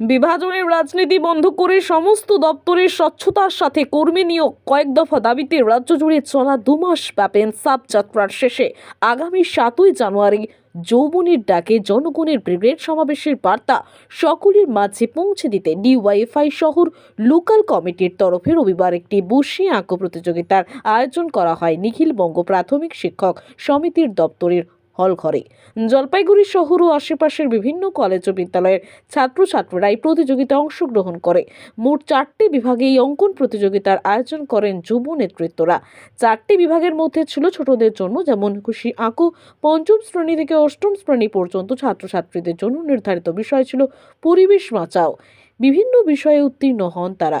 বিভাজনের রাজনীতি বন্ধ করে সমস্ত দপ্তরের স্বচ্ছতার সাথে কর্মী নিয়োগ। কয়েক দফা দাবিতে রাজ্য জুড়ে চলা দুমাস ব্যাপী সাব যাত্রার শেষে আগামী সাতই জানুয়ারি যৌবনের ডাকে জনগণের ব্রিগেড সমাবেশের বার্তা সকলের মাঝে পৌঁছে দিতে ডিওয়াইএফআই শহর লোকাল কমিটির তরফে রবিবার একটি বসি আঁকো প্রতিযোগিতার আয়োজন করা হয়। নিখিল বঙ্গ প্রাথমিক শিক্ষক সমিতির দপ্তরের হল ঘরে। জলপাইগুড়ি শহর ও আশেপাশের বিভিন্ন কলেজ ও বিদ্যালয়ের ছাত্রছাত্রীরা এই প্রতিযোগিতায় অংশগ্রহণ করে। মোট চারটি বিভাগে এই অঙ্কন প্রতিযোগিতার আয়োজন করেন যুব নেতৃত্বরা। চারটি বিভাগের মধ্যে ছিল ছোটদের জন্য যেমন খুশি আঁকো, পঞ্চম শ্রেণি থেকে অষ্টম শ্রেণি পর্যন্ত ছাত্রছাত্রীদের জন্য নির্ধারিত বিষয় ছিল পরিবেশ বাঁচাও। বিভিন্ন বিষয়ে উত্তীর্ণ হন তারা।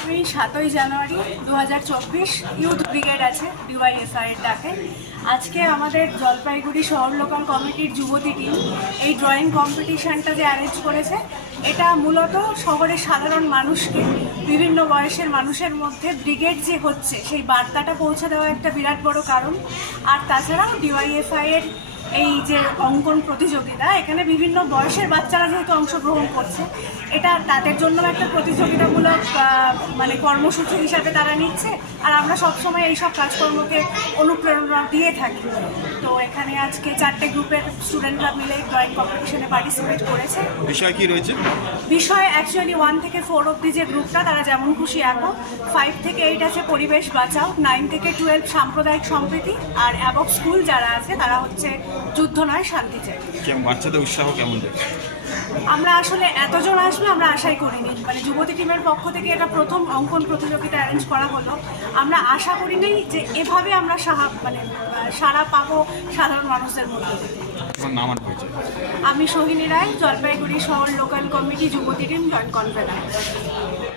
আমি সাতই জানুয়ারি দু হাজার চব্বিশ ইউথ ব্রিগেড আছে ডিওয়াইএসআই এর ডাকে। আজকে আমাদের জলপাইগুড়ি শহর লোকাল কমিটির যুবতী টিম এই ড্রয়িং কম্পিটিশনটা যে অ্যারেঞ্জ করেছে, এটা মূলত শহরের সাধারণ মানুষকে, বিভিন্ন বয়সের মানুষের মধ্যে ব্রিগেড যে হচ্ছে, সেই বার্তাটা পৌঁছে দেওয়া একটা বিরাট বড় কারণ। আর তাছাড়াও ডিওয়াইএফআই এর এই যে অঙ্কন প্রতিযোগিতা এখানে বিভিন্ন বয়সের বাচ্চারা যেহেতু অংশগ্রহণ করছে এটা তাদের জন্য একটা প্রতিযোগিতামূলক মানে কর্মসূচি হিসাবে তারা নিচ্ছে। আর আমরা সবসময় এইসব কাজকর্মকে অনুপ্রেরণা দিয়ে থাকি। তো এখানে আজকে চারটে গ্রুপের স্টুডেন্টরা মিলে ড্রয়িং কম্পিটিশনে পার্টিসিপেট করেছে। বিষয় কি রয়েছে? বিষয় অ্যাকচুয়ালি ওয়ান থেকে ফোর অব্দি যে গ্রুপটা তারা যেমন খুশি আঁকো ফাইভ থেকে এইট আছে পরিবেশ বাঁচাও নাইন থেকে টুয়েলভ সাম্প্রদায়িক সম্প্রীতি আর অ্যাবভ স্কুল যারা আছে তারা হচ্ছে যুদ্ধ নয় শান্তি চাই। কেমন বাচ্চাদের উৎসাহ কেমন দেখছে আমরা আসলে এতজন আসবে আমরা আশাই করিনি। মানে যুবতী টিমের পক্ষ থেকে এটা প্রথম অঙ্কন প্রতিযোগিতা অ্যারেঞ্জ করা হলো। আমরা আশা করিনি যে এভাবে আমরা সাহা মানে সাড়া পাবো সাধারণ মানুষদের মধ্যে। আমি সোহিনী রায় জলপাইগুড়ি শহর লোকাল কমিটি যুবতী টিম জয়েন্ট কনভেনার